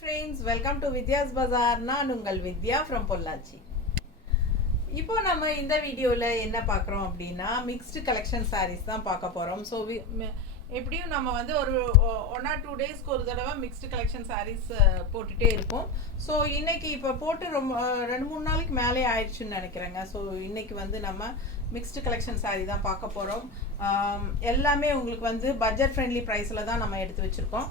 friends, welcome to Vidya's Bazaar. நான் உங்கள் வித்யா from Pollachi. இப்போ நம்ம இந்த வீடியோவில் என்ன பார்க்குறோம் அப்படின்னா மிக்ஸ்டு கலெக்ஷன் சாரீஸ் தான் பார்க்க போகிறோம். ஸோ எப்படியும் நம்ம வந்து ஒரு 1 or 2 டேஸ்க்கு ஒரு தடவை மிக்ஸ்டு கலெக்ஷன் சாரீஸ் போட்டுகிட்டே இருப்போம். ஸோ இன்றைக்கி இப்போ போட்டு ரொம்ப 2-3 நாளைக்கு மேலே ஆயிடுச்சுன்னு நினைக்கிறேங்க. ஸோ இன்றைக்கி வந்து நம்ம மிக்ஸ்டு கலெக்ஷன் சாரீ தான் பார்க்க போகிறோம். எல்லாமே உங்களுக்கு வந்து பட்ஜெட் ஃப்ரெண்ட்லி ப்ரைஸில் தான் நம்ம எடுத்து வச்சுருக்கோம்.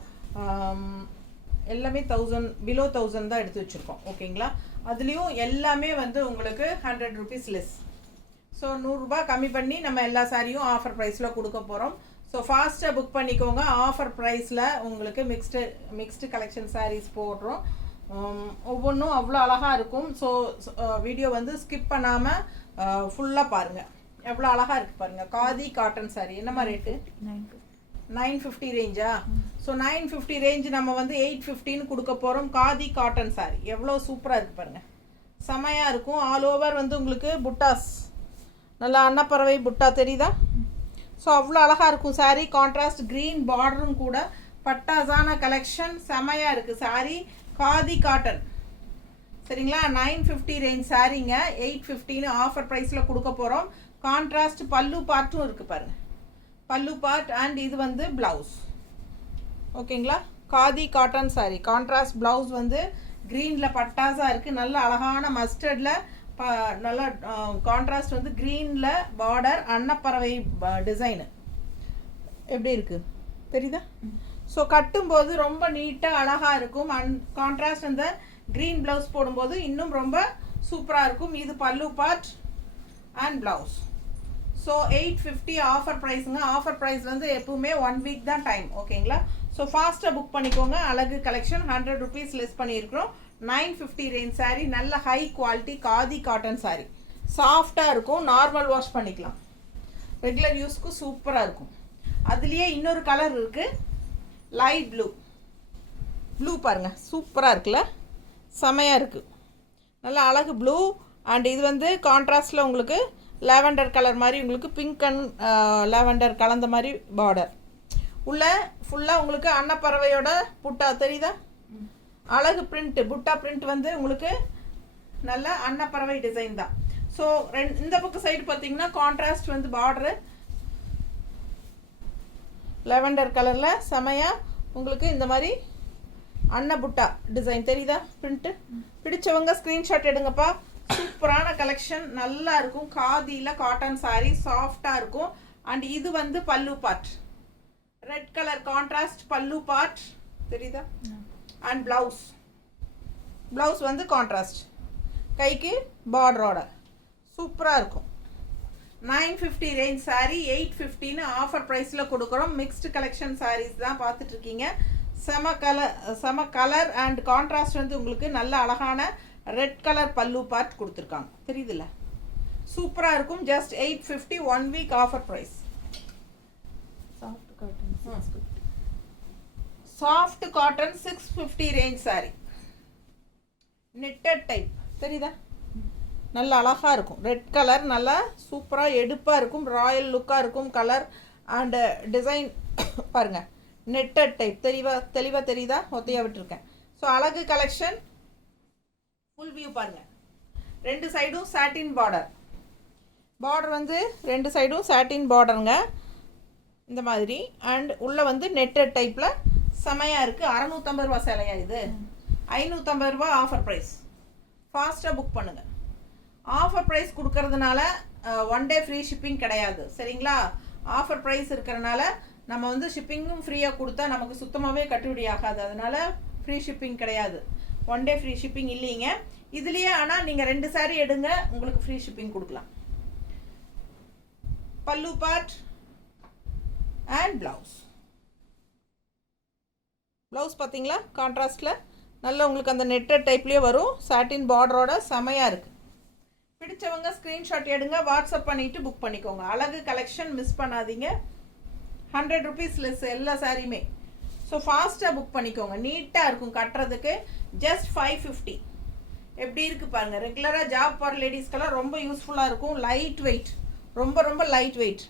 எல்லாமே 1000 பிலோ 1000 தான் எடுத்து வச்சுருக்கோம். ஓகேங்களா? அதுலேயும் எல்லாமே வந்து உங்களுக்கு 100 rupees லெஸ். ஸோ 100 ரூபாய் கம்மி பண்ணி நம்ம எல்லா சாரியும் ஆஃபர் ப்ரைஸில் கொடுக்க போகிறோம். ஸோ ஃபாஸ்ட்டாக புக் பண்ணிக்கோங்க. ஆஃபர் ப்ரைஸில் உங்களுக்கு மிக்ஸ்டு கலெக்ஷன் சாரீஸ் போடுறோம். ஒவ்வொன்றும் அவ்வளோ அழகாக இருக்கும். ஸோ வீடியோ வந்து ஸ்கிப் பண்ணாமல் ஃபுல்லாக பாருங்கள். எவ்வளோ அழகாக இருக்குது பாருங்கள். காதி காட்டன் சாரீ என்னம்மா ரேட்டு? 950 ரேஞ்சா? ஸோ 950 ரேஞ்சு நம்ம வந்து 850ன்னு கொடுக்க போகிறோம். காதி காட்டன் சாரீ எவ்வளோ சூப்பராக இருக்குது பாருங்கள். செமையாக இருக்கும். ஆல் ஓவர் வந்து உங்களுக்கு புட்டாஸ், நல்லா அன்னப்பறவை புட்டா தெரியுதா? ஸோ அவ்வளோ அழகாக இருக்கும் சாரீ. கான்ட்ராஸ்ட் க்ரீன் பார்டரும் கூட. பட்டாஸான கலெக்ஷன் செமையாக இருக்குது சாரீ. காதி காட்டன் சரிங்களா? 950 ரேஞ்ச் சாரீங்க. 850ன்னு ஆஃபர் ப்ரைஸில் கொடுக்க போகிறோம். கான்ட்ராஸ்ட் பல்லு பார்ட்டும் இருக்குது பாருங்கள். பல்லு பார்ட் அண்ட் இது வந்து ப்ளவுஸ். ஓகேங்களா? Khadi cotton sari. Contrast blouse வந்து க்ரீனில் பட்டாஸாக இருக்குது. நல்ல அழகான மஸ்டர்டில் நல்லா கான்ட்ராஸ்ட் வந்து க்ரீனில் பார்டர் அன்னப்பறவை டிசைனு எப்படி இருக்குது தெரியுதா? ஸோ கட்டும்போது ரொம்ப நீட்டாக அழகாக இருக்கும். கான்ட்ராஸ்ட் அந்த க்ரீன் ப்ளவுஸ் போடும்போது இன்னும் ரொம்ப சூப்பராக இருக்கும். இது pallu part and blouse. So 850 offer ப்ரைஸுங்க. ஆஃபர் ப்ரைஸ் வந்து எப்பவுமே 1 வீக் தான் டைம். ஓகேங்களா? ஸோ ஃபாஸ்ட்டாக புக் பண்ணிக்கோங்க. அழகு கலெக்ஷன் 100 rupees லெஸ் பண்ணியிருக்கிறோம். 950 ரேஞ்ச் சாரீ. நல்ல high quality khadi cotton sari. சாஃப்டாக இருக்கும். நார்மல் வாஷ் பண்ணிக்கலாம். ரெகுலர் யூஸ்க்கு சூப்பராக இருக்கும். அதுலேயே இன்னொரு கலர் இருக்குது, லைட் ப்ளூ. ப்ளூ பாருங்கள், சூப்பராக இருக்குல்ல? செமையாக இருக்குது. நல்ல அழகு ப்ளூ. அண்ட் இது வந்து கான்ட்ராஸ்டில் உங்களுக்கு லாவெண்டர் கலர் மாதிரி, உங்களுக்கு பிங்க் அண்ட் லாவெண்டர் கலந்த மாதிரி பார்டர் உள்ள. ஃபுல்லாக உங்களுக்கு அன்னப்பறவையோட புட்டா தெரியுதா? அழகு பிரிண்ட், புட்டா பிரிண்ட் வந்து உங்களுக்கு நல்ல அன்னப்பறவை டிசைன் தான். ஸோ இந்த பக்கம் சைடு பார்த்தீங்கன்னா கான்ட்ராஸ்ட் வந்து பார்டரு லாவெண்டர் கலரில் செமையாக உங்களுக்கு இந்த மாதிரி அன்ன புட்டா டிசைன் தெரியுதா? பிரிண்ட்டு பிடிச்சவங்க ஸ்க்ரீன்ஷாட் எடுங்கப்பா. சூப்பரான கலெக்ஷன், நல்லா இருக்கும். காதியில் காட்டன் சாரீ சாஃப்டாக இருக்கும். அண்ட் இது வந்து பல்லு பார்ட், ரெட் கலர் கான்ட்ராஸ்ட் பல்லு பார்ட் தெரியுதா? அண்ட் ப்ளவுஸ் வந்து கான்ட்ராஸ்ட், கைக்கு பார்டரோட சூப்பராக இருக்கும். 950 ரேஞ்ச் சாரீ. 850ன்னு ஆஃபர் ப்ரைஸில் கொடுக்குறோம். மிக்ஸ்டு கலெக்ஷன் சாரீஸ் தான் பார்த்துட்ருக்கீங்க. செம கலர் அண்ட் கான்ட்ராஸ்ட் வந்து உங்களுக்கு நல்ல அழகான ரெட் கலர் பல்லு பார்ட் கொடுத்துருக்காங்க. தெரியுதுல்ல? சூப்பராக இருக்கும். Just 850, 1 week offer price. Soft cotton 650 range sari. Netted type தெரியுதா? நல்ல அழகாக இருக்கும். ரெட் கலர் நல்லா சூப்பராக எடுப்பாக இருக்கும். ராயல் லுக்காக இருக்கும் கலர் அண்டு டிசைன் பாருங்கள். நெட்டட் டைப் தெளிவாக தெரியுதா? ஒத்தையாக விட்டுருக்கேன். ஸோ அழகு கலெக்ஷன். ஃபுல் வியூ பாருங்கள். 2 சைடும் சாட்டின் பார்டர் வந்து 2 சைடும் சாட்டின் பார்டருங்க இந்த மாதிரி. அண்ட் உள்ளே வந்து நெட்டட் டைப்பில் செமையாக இருக்குது. 650 ரூபா சேலையா இது? 550 ரூபா ஆஃபர் ப்ரைஸ். ஃபாஸ்ட்டாக புக் பண்ணுங்கள். ஆஃபர் ப்ரைஸ் கொடுக்கறதுனால 1 டே ஃப்ரீ ஷிப்பிங் கிடையாது. சரிங்களா? ஆஃபர் ப்ரைஸ் இருக்கிறனால நம்ம வந்து ஷிப்பிங்கும் ஃப்ரீயாக கொடுத்தா நமக்கு சுத்தமாகவே கட்டுப்படி ஆகாது. அதனால் ஃப்ரீ ஷிப்பிங் கிடையாது. 1 டே ஃப்ரீ ஷிப்பிங் இல்லைங்க இதுலேயே. ஆனால் நீங்கள் 2 சாரீ எடுங்க, உங்களுக்கு ஃப்ரீ ஷிப்பிங் கொடுக்கலாம். பல்லு பார்ட் அண்ட் ப்ளவுஸ் பார்த்தீங்களா? கான்ட்ராஸ்டில் நல்ல உங்களுக்கு அந்த நெட்டட் டைப்லேயே வரும். சாட்டின் பார்டரோட செமையாக இருக்குது. பிடிச்சவங்க ஸ்க்ரீன்ஷாட் எடுங்க, வாட்ஸ்அப் பண்ணிவிட்டு புக் பண்ணிக்கோங்க. அழகு கலெக்ஷன் மிஸ் பண்ணாதீங்க. 100 rupees லெஸ் எல்லா சாரியுமே. ஸோ ஃபாஸ்ட்டாக புக் பண்ணிக்கோங்க. நீட்டாக இருக்கும் கட்டுறதுக்கு. ஜஸ்ட் 550. எப்படி இருக்குது பாருங்கள். ரெகுலராக ஜாப் போகிற லேடிஸ்க்கெல்லாம் ரொம்ப யூஸ்ஃபுல்லாக இருக்கும். லைட் வெயிட், ரொம்ப லைட் வெயிட்.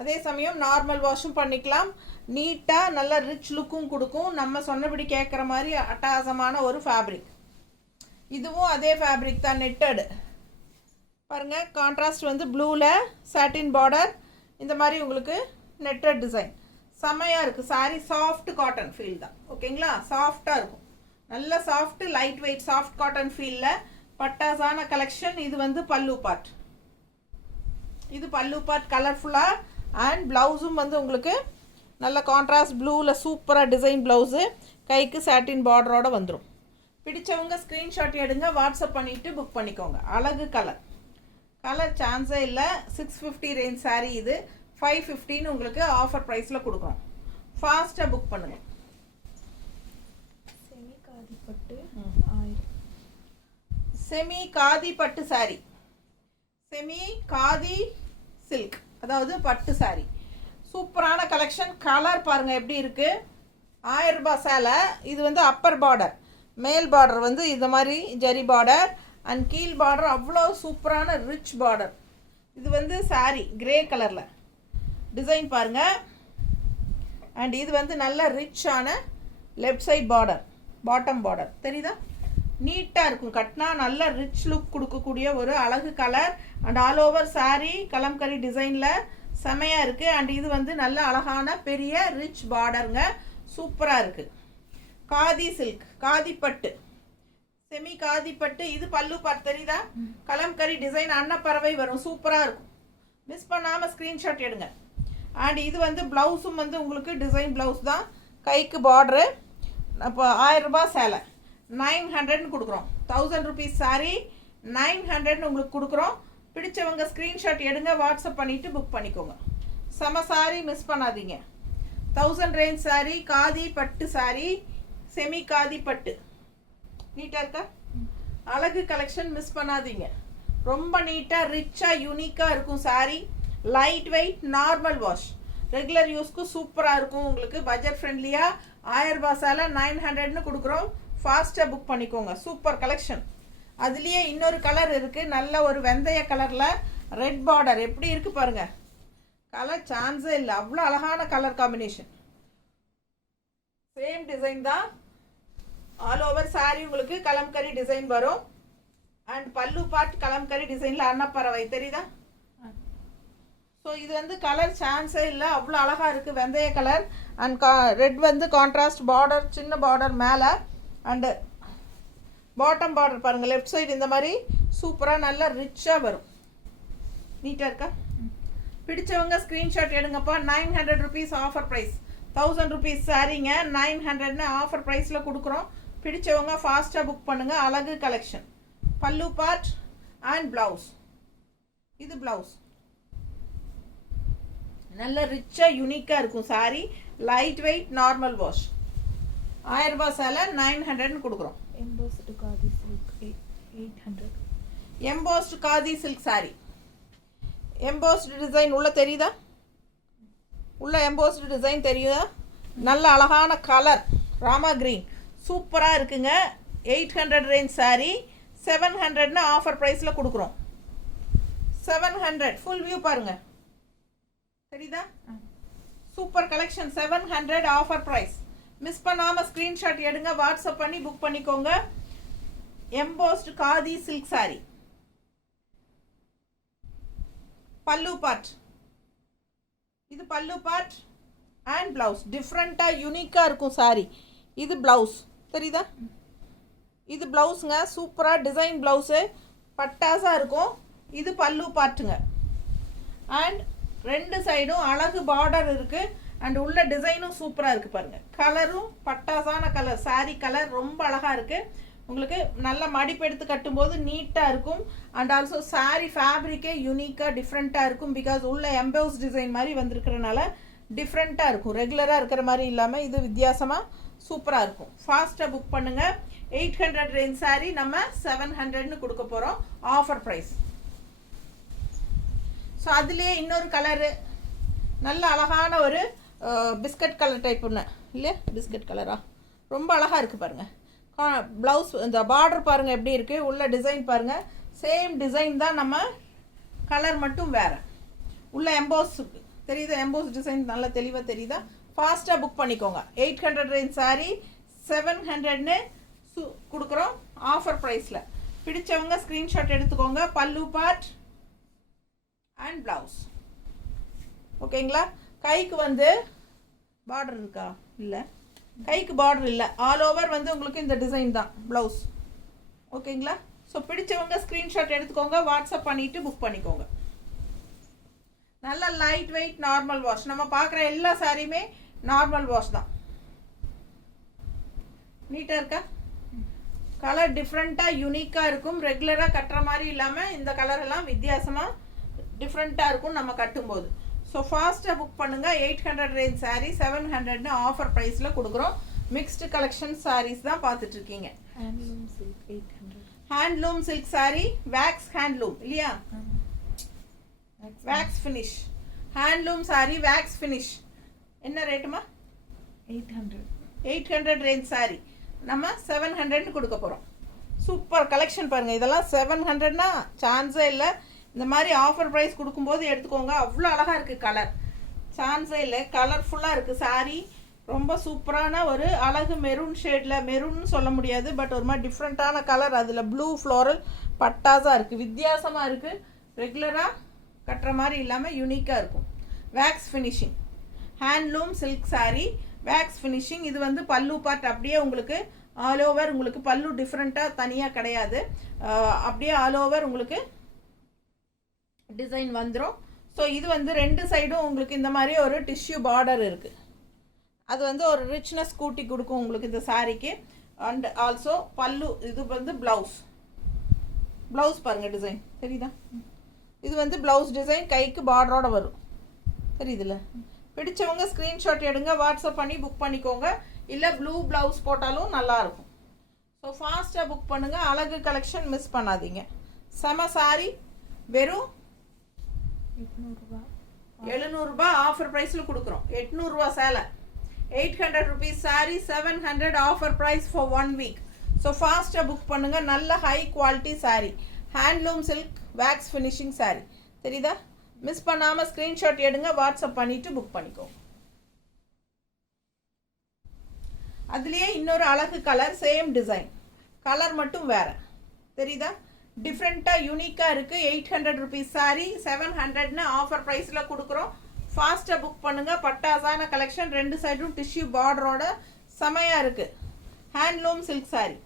அதே சமயம் நார்மல் வாஷும் பண்ணிக்கலாம். நீட்டாக நல்ல ரிச் லுக்கும் கொடுக்கும். நம்ம சொன்னபடி கேட்குற மாதிரி அட்டகாசமான ஒரு ஃபேப்ரிக். இதுவும் அதே ஃபேப்ரிக் தான், நெட்டடு. பாருங்கள், கான்ட்ராஸ்ட் வந்து ப்ளூவில் சாட்டின் பார்டர், இந்த மாதிரி உங்களுக்கு நெட்டட் டிசைன் செம்மையாக இருக்குது. சாரீ சாஃப்ட் காட்டன் ஃபீல் தான். ஓகேங்களா, சாஃப்டாக இருக்கும். நல்ல soft light weight soft cotton ஃபீலில் பட்டாசான கலெக்ஷன். இது வந்து பல்லு பார்ட். இது பல்லு பார்ட் கலர்ஃபுல்லாக. அண்ட் ப்ளவுஸும் வந்து உங்களுக்கு நல்ல கான்ட்ராஸ்ட் ப்ளூவில் சூப்பராக டிசைன் ப்ளவுஸு, கைக்கு சாட்டின் பார்டரோடு வந்துடும். பிடிச்சவங்க ஸ்க்ரீன்ஷாட் எடுங்க, வாட்ஸ்அப் பண்ணிவிட்டு புக் பண்ணிக்கோங்க. அழகு கலர், கலர் சான்ஸே இல்லை. 650 ரேஞ்ச் சாரீ இது. 550 உங்களுக்கு ஆஃபர் ப்ரைஸில் கொடுக்குறோம். ஃபாஸ்ட்டாக புக் பண்ணுங்கள். செமி காதி பட்டு செமி காதி பட்டு சாரி, செமி காதி சில்க், அதாவது பட்டு சாரி. சூப்பரான கலெக்ஷன். கலர் பாருங்கள் எப்படி இருக்குது. 1000 ரூபாய் சேலை. இது வந்து அப்பர் பார்டர், மேல் பார்டர் வந்து இந்த மாதிரி ஜரி பார்டர் அண்ட் கீழ் பார்டர் அவ்வளோ சூப்பரான ரிச் பார்டர். இது வந்து சாரி கிரே கலரில் டிசைன் பாருங்கள். அண்ட் இது வந்து நல்ல ரிச்சான left side border, bottom border தெரியுதா. நீட்டாக இருக்கும். கட்டினா நல்ல ரிச் லுக் கொடுக்கக்கூடிய ஒரு அழகு colour. And all over sari kalamkari டிசைனில் செமையாக இருக்குது. அண்ட் இது வந்து நல்ல அழகான பெரிய ரிச் பார்டருங்க. சூப்பராக இருக்குது. காதி சில்க், காதி பட்டு, செமி காதி பட்டு. இது பல்லு பார்ட் தெரியுதா. கலம்கரி டிசைன் அன்னப்பறவை வரும். சூப்பராக இருக்கும். மிஸ் பண்ணாமல் ஸ்க்ரீன்ஷாட் எடுங்க. அண்ட் இது வந்து ப்ளவுஸும் வந்து உங்களுக்கு டிசைன் ப்ளவுஸ் தான், கைக்கு பார்டரு. அப்போ 1000 ரூபாய் சேலை 900 கொடுக்குறோம். 1000 ருபீஸ் சாரீ 900 உங்களுக்கு கொடுக்குறோம். பிடிச்சவங்க ஸ்க்ரீன்ஷாட் எடுங்க, வாட்ஸ்அப் பண்ணிவிட்டு புக் பண்ணிக்கோங்க. செம சாரீ, மிஸ் பண்ணாதீங்க. 1000 ரேஞ்ச் சாரீ, காதி பட்டு சாரீ, செமி காதி பட்டு. நீட்டாக இருக்கா. அழகு கலெக்ஷன், மிஸ் பண்ணாதீங்க. ரொம்ப நீட்டாக ரிச்சாக யூனிக்காக இருக்கும் sari. Light weight, normal wash, regular யூஸ்க்கு சூப்பராக இருக்கும். உங்களுக்கு பட்ஜெட் ஃப்ரெண்ட்லியாக 1000 ரூபாய் சேலை 900 கொடுக்குறோம். ஃபாஸ்ட்டாக புக் பண்ணிக்கோங்க. Super collection. அதுலேயே இன்னொரு கலர் இருக்குது, நல்ல ஒரு வெந்தய கலரில் ரெட் பார்டர். எப்படி இருக்குது பாருங்கள். கலர் சான்ஸே இல்லை, அவ்வளோ அழகான கலர் காம்பினேஷன். சேம் டிசைன் தான். ஆல் ஓவர் சாரீ உங்களுக்கு கலம்கரி டிசைன் வரும். அண்ட் பல்லு பார்ட் கலம்கரி டிசைனில் அன்னப்பறவை தெரியுதா. ஸோ இது வந்து கலர் சான்ஸே இல்லை, அவ்வளோ அழகாக இருக்குது. வெந்தய கலர் அண்ட் ரெட் வந்து கான்ட்ராஸ்ட் பார்டர், சின்ன பார்டர் மேலே. அண்டு பாட்டம் பார்டர் பாருங்கள், லெஃப்ட் சைடு இந்த மாதிரி சூப்பராக நல்லா ரிச்சாக வரும். நீட்டாக இருக்கா. பிடிச்சவங்க ஸ்க்ரீன்ஷாட் எடுங்கப்பா. 900 ருபீஸ் ஆஃபர் ப்ரைஸ். 1000 ருபீஸ் சாரீங்க 900 ஆஃபர் ப்ரைஸில் கொடுக்குறோம். பிடிச்சவங்க ஃபாஸ்ட்டாக புக் பண்ணுங்கள். அழகு collection. Pallu part and blouse. இது ப்ளவுஸ் நல்ல ரிச்சாக யூனிக்காக இருக்கும் sari. Light weight, normal wash. 1000 ரூபாய் சேலை 900 கொடுக்குறோம். Embossed khadi silk 800. Embossed khadi silk sari. Embossed design உள்ள தெரியுதா. உள்ள எம்போஸ்டு டிசைன் தெரியுதா. நல்ல அழகான கலர் ராமா கிரீன். சூப்பராக இருக்குங்க. 800 ரேஞ்ச் சாரீ 700 ஆஃபர் ப்ரைஸில் கொடுக்குறோம். 700 ஃபுல் வியூ பாருங்கள் தெரியுதா. Super collection. 700 offer price. Miss பண்ணாமல் ஸ்க்ரீன்ஷாட் எடுங்க, வாட்ஸ்அப் பண்ணி புக் பண்ணிக்கோங்க. Embossed khadi silk sari. பல்லு பார்ட். இது பல்லு பார்ட் அண்ட் ப்ளவுஸ். டிஃப்ரெண்ட்டாக யூனிக்காக இருக்கும் சாரீ. இது ப்ளவுஸ் தெரியுதா. இது ப்ளவுஸுங்க. சூப்பராக டிசைன் ப்ளவுஸு பட்டாசாக இருக்கும். இது பல்லு பார்ட்டுங்க. அண்ட் ரெண்டு சைடும் அழகு பார்டர் இருக்குது. அண்ட் உள்ள டிசைனும் சூப்பராக இருக்குது பாருங்கள். கலரும் பட்டாசான கலர். சாரீ கலர் ரொம்ப அழகாக இருக்குது. உங்களுக்கு நல்ல மடிப்பு எடுத்து கட்டும்போது நீட்டாக இருக்கும். அண்ட் ஆல்சோ சாரீ ஃபேப்ரிக்கே யூனிக்காக டிஃப்ரெண்ட்டாக இருக்கும். பிகாஸ் உள்ள எம்போஸ் டிசைன் மாதிரி வந்திருக்கிறனால டிஃப்ரெண்ட்டாக இருக்கும். ரெகுலராக இருக்கிற மாதிரி இல்லாமல் இது வித்தியாசமாக சூப்பராக இருக்கும். ஃபாஸ்ட்டாக புக் பண்ணுங்கள். 800 ரேஞ்ச் சாரீ நம்ம 700 கொடுக்க போகிறோம். Offer price. ஸோ அதுலேயே இன்னொரு கலரு நல்ல அழகான ஒரு பிஸ்கட் கலர் டைப் ஒன்று இல்லையா. பிஸ்கட் கலரா ரொம்ப அழகாக இருக்குது பாருங்கள். ப்ளவுஸ் இந்த பார்டர் பாருங்கள் எப்படி இருக்குது. உள்ள டிசைன் பாருங்கள். சேம் டிசைன் தான், நம்ம கலர் மட்டும் வேறு. உள்ள எம்போஸ் தெரியுதா? எம்போஸ் டிசைன் நல்லா தெளிவாக தெரியுதா? ஃபாஸ்ட்டாக புக் பண்ணிக்கோங்க. 800 ரேஞ்ச் சாரி 700ன்னு கொடுக்குறோம் ஆஃபர் ப்ரைஸில். பிடிச்சவங்க ஸ்க்ரீன்ஷாட் எடுத்துக்கோங்க. பல்லு பார்ட் அண்ட் ப்ளவுஸ். ஓகேங்களா? கைக்கு வந்து பார்டர் இருக்கா? இல்லை, கைக்கு பார்டர் இல்லை. ஆல் ஓவர் வந்து உங்களுக்கு இந்த டிசைன் தான் ப்ளவுஸ். ஓகேங்களா? ஸோ பிடிச்சவங்க ஸ்க்ரீன்ஷாட் எடுத்துக்கோங்க, வாட்ஸ்அப் பண்ணிவிட்டு புக் பண்ணிக்கோங்க. நல்ல லைட் வெயிட் நார்மல் வாஷ். நம்ம பார்க்குற எல்லா சாரியுமே நார்மல் வாஷ் தான். நீட்டாக இருக்கா? கலர் டிஃப்ரெண்ட்டாக யூனிக்காக இருக்கும். ரெகுலராக கட்டுற மாதிரி இல்லாமல் இந்த கலரெல்லாம் வித்தியாசமாக டிஃப்ரெண்ட்டாக இருக்கும் நம்ம கட்டும்போது. ஸோ ஃபாஸ்ட்டாக புக் பண்ணுங்கள். 800 ரேஞ்ச் சாரீ 700ன்னு ஆஃபர் ப்ரைஸில் கொடுக்குறோம். மிக்ஸ்டு கலெக்ஷன் சாரீஸ் தான் பார்த்துட்ருக்கீங்க. Handloom silk 800. Handloom silk sari, wax handloom இல்லையா? Wax finish handloom sari, wax finish. என்ன ரேட்டுமா? 800. 800 ரேஞ்ச் சாரீ நம்ம 700ன்னு கொடுக்க போகிறோம். சூப்பர் கலெக்ஷன் பாருங்கள். இதெல்லாம் 700னா சான்ஸே இல்லை. இந்த மாதிரி ஆஃபர் ப்ரைஸ் கொடுக்கும்போது எடுத்துக்கோங்க. அவ்வளோ அழகாக இருக்குது கலர், சான்ஸே இல்லை. கலர்ஃபுல்லாக இருக்குது சாரீ. ரொம்ப சூப்பரான ஒரு அழகு மெரூன் ஷேடில், மெரூன்னு சொல்ல முடியாது, பட் ஒரு மாதிரி டிஃப்ரெண்ட்டான கலர். அதில் ப்ளூ ஃப்ளோரல் பட்டாஸாக இருக்குது, வித்தியாசமாக இருக்குது. ரெகுலராக கட்டுற மாதிரி இல்லாமல் யூனிக்காக இருக்கும். Wax finishing handloom silk sari, wax finishing. இது வந்து பல்லு பார்ட் அப்படியே உங்களுக்கு ஆல் ஓவர். உங்களுக்கு பல்லு டிஃப்ரெண்ட்டாக தனியாக கிடையாது, அப்படியே ஆல் ஓவர் உங்களுக்கு டிசைன் வந்துடும். ஸோ இது வந்து ரெண்டு சைடும் உங்களுக்கு இந்த மாதிரி ஒரு டிஷ்யூ பார்டர் இருக்குது. அது வந்து ஒரு ரிச்னஸ் கூட்டி கொடுக்கும் உங்களுக்கு இந்த சாரீக்கு. அண்ட் ஆல்சோ பல்லு. இது வந்து ப்ளவுஸ். ப்ளவுஸ் பாருங்கள், டிசைன் தெரியுதா? இது வந்து ப்ளவுஸ் டிசைன், கைக்கு பார்டரோடு வரும். தெரியுதுல்ல? பிடிச்சவங்க ஸ்க்ரீன்ஷாட் எடுங்க, வாட்ஸ்அப் பண்ணி புக் பண்ணிக்கோங்க. இல்லை ப்ளூ ப்ளவுஸ் போட்டாலும் நல்லாயிருக்கும். ஸோ ஃபாஸ்ட்டாக புக் பண்ணுங்கள். அழகு கலெக்ஷன் மிஸ் பண்ணாதீங்க. செம சாரீ வெறும் 700 ஆஃபர் ப்ரைஸில் கொடுக்குறோம். 800 சேலை, 800 rupees sari, 700 offer price for 1 week. So ஃபாஸ்ட்டாக புக் பண்ணுங்கள். நல்ல high quality sari, handloom silk wax finishing sari. தெரியுதா? மிஸ் பண்ணாமல் ஸ்க்ரீன்ஷாட் எடுங்க, வாட்ஸ்அப் பண்ணிவிட்டு புக் பண்ணிக்கோங்க. அதுலேயே இன்னொரு அழகு கலர், சேம் டிசைன், கலர் மட்டும் வேறு. தெரியுதா? டிஃப்ரெண்ட்டாக யூனிக்காக இருக்குது. 800 ருபீஸ் சாரீ 700ன்னு ஆஃபர் ப்ரைஸில் கொடுக்குறோம். ஃபாஸ்ட்டாக புக் பண்ணுங்கள். பட்டாசான கலெக்ஷன், ரெண்டு சைடும் டிஷ்யூ பார்டரோட செமையாக இருக்குது. Handloom silk sari.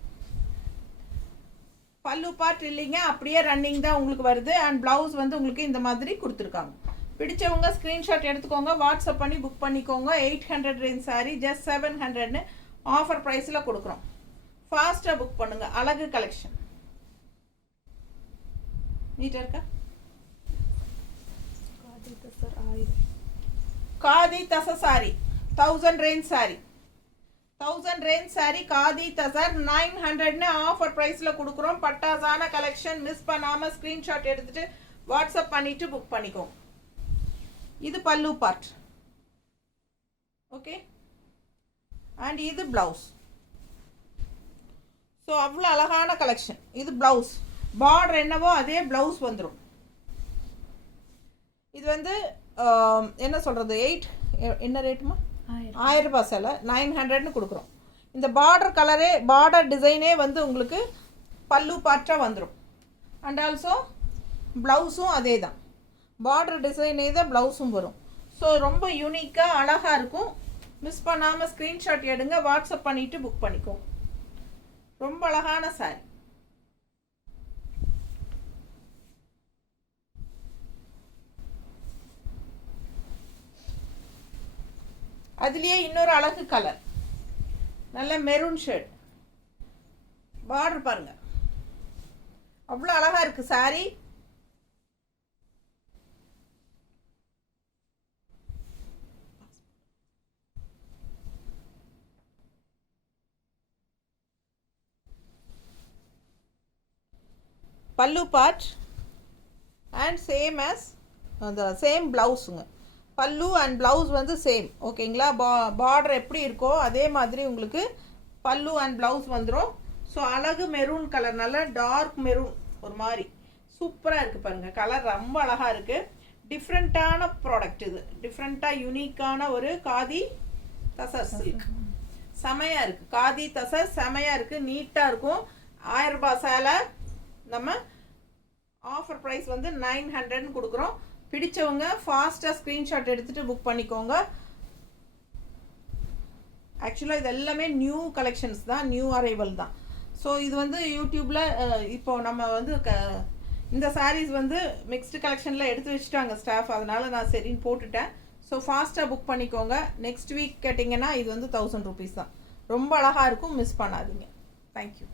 பல்லு பார்ட் இல்லைங்க, அப்படியே ரன்னிங் தான் உங்களுக்கு வருது. அண்ட் ப்ளவுஸ் வந்து உங்களுக்கு இந்த மாதிரி கொடுத்துருக்காங்க. பிடிச்சவங்க ஸ்க்ரீன்ஷாட் எடுத்துக்கோங்க, வாட்ஸ்அப் பண்ணி புக் பண்ணிக்கோங்க. 800 ரேஞ்ச் சாரீ ஜஸ்ட் 700ன்னு ஆஃபர் ப்ரைஸில் கொடுக்குறோம். ஃபாஸ்ட்டாக புக் பண்ணுங்கள். அழகு கலெக்ஷன். நீட்டாக இருக்கா? காதி தச சாரி 1000 ரேஞ்ச் சாரி, 1000 ரேஞ்ச் சாரி காதி தசர் 900ன்னு ஆஃபர் ப்ரைஸில் கொடுக்குறோம். பட்டாசான கலெக்ஷன். மிஸ் பண்ணாமல் ஸ்க்ரீன்ஷாட் எடுத்துகிட்டு வாட்ஸ்அப் பண்ணிவிட்டு புக் பண்ணிக்கோங்க. இது பல்லு பார்ட். ஓகே. அண்ட் இது ப்ளவுஸ். ஸோ அவ்வளோ அழகான கலெக்ஷன். இது ப்ளவுஸ், பார்டர் என்னவோ அதே ப்ளவுஸ் வந்துடும். இது வந்து என்ன சொல்கிறது, என்ன ரேட்டுமா? 1000 ரூபாய் சேலை 900ன்னு கொடுக்குறோம். இந்த பார்டர் கலரே, பார்டர் டிசைனே வந்து உங்களுக்கு பல்லு பார்ட்டாக வந்துடும். அண்ட் ஆல்சோ ப்ளவுஸும் அதே தான், பார்டர் டிசைனே தான் ப்ளவுஸும் வரும். ஸோ ரொம்ப யூனிக்காக அழகாக இருக்கும். மிஸ் பண்ணாமல் ஸ்க்ரீன்ஷாட் எடுங்க, வாட்ஸ்அப் பண்ணிவிட்டு புக் பண்ணிக்கோங்க. ரொம்ப அழகான சாரி. அதுலேயே இன்னொரு அழகு கலர், நல்ல மெரூன் ஷேட். பார்டர் பாருங்க, அவ்வளோ அழகாக இருக்குது சாரி. பல்லு பார்ட் அண்ட் சேம் ஆஸ் அந்த சேம் ப்ளவுஸுங்க. பல்லு அண்ட் ப்ளவுஸ் வந்து சேம். ஓகேங்களா? பார்டர் எப்படி இருக்கோ அதே மாதிரி உங்களுக்கு பல்லு அண்ட் ப்ளவுஸ் வந்துடும். ஸோ அழகு மெரூன் கலர், நல்ல டார்க் மெரூன், ஒரு மாதிரி சூப்பராக இருக்குது பாருங்கள். கலர் ரொம்ப அழகாக இருக்குது. டிஃப்ரெண்ட்டான ப்ராடக்ட் இது. டிஃப்ரெண்ட்டாக யூனிக்கான ஒரு காதி தசர் சில்க். செமையாக இருக்குது. காதி தசர் செமையாக இருக்குது, நீட்டாக இருக்கும். 1000 ரூபாய் சேலை நம்ம ஆஃபர் ப்ரைஸ் வந்து 900 கொடுக்குறோம். பிடிச்சவங்க ஃபாஸ்ட்டாக ஸ்க்ரீன்ஷாட் எடுத்துகிட்டு புக் பண்ணிக்கோங்க. ஆக்சுவலாக இது எல்லாமே நியூ கலெக்ஷன்ஸ் தான், நியூ அரைவல் தான். ஸோ இது வந்து யூடியூப்பில் இப்போ நம்ம வந்து இந்த சாரீஸ் வந்து மிக்ஸ்டு கலெக்ஷனில் எடுத்து வச்சுட்டாங்க ஸ்டாஃப், அதனால் நான் சரின்னு போட்டுட்டேன். ஸோ ஃபாஸ்ட்டாக புக் பண்ணிக்கோங்க. நெக்ஸ்ட் வீக் கேட்டிங்கன்னா இது வந்து 1000 rupees தான். ரொம்ப அழகாக இருக்கும், மிஸ் பண்ணாதீங்க. தேங்க்யூ.